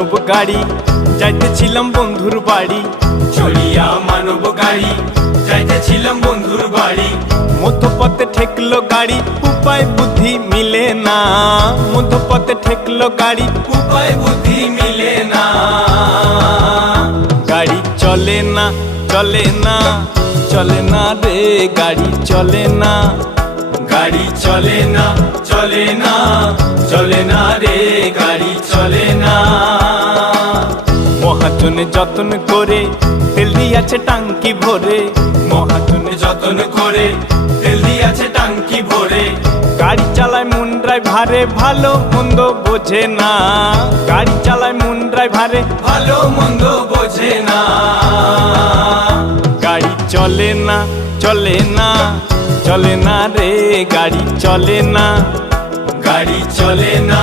মানব গাড়ি যাইতেছিলাম বন্ধুর বাড়ি। চড়িয়া মানব গাড়ি যাইতেছিলাম বন্ধুর বাড়ি। মধ্যপথে ঠেকলো গাড়ি, উপায় বুদ্ধি মিলে না। মধ্যপথে ঠেকলো গাড়ি, উপায় বুদ্ধি মিলে না। গাড়ি চলে না, চলে না, চলে না রে, গাড়ি চলে না। গাড়ি চলে না, চলে না, চলে না রে, গাড়ি চলে না। মহাজনে যতন করে তেল দিয়াছে টাঙ্কি ভরে। মহাজনে যতন করে তেল দিয়াছে টাঙ্কি ভরে। গাড়ি চালায় মন ড্রাইভারে, ভালো মন্দ বোঝে না। গাড়ি চালায় মন ড্রাইভারে, ভালো মন্দ বোঝে না। গাড়ি চলে না, চলে না, চলে না রে, গাড়ি চলে না। গাড়ি চলে না,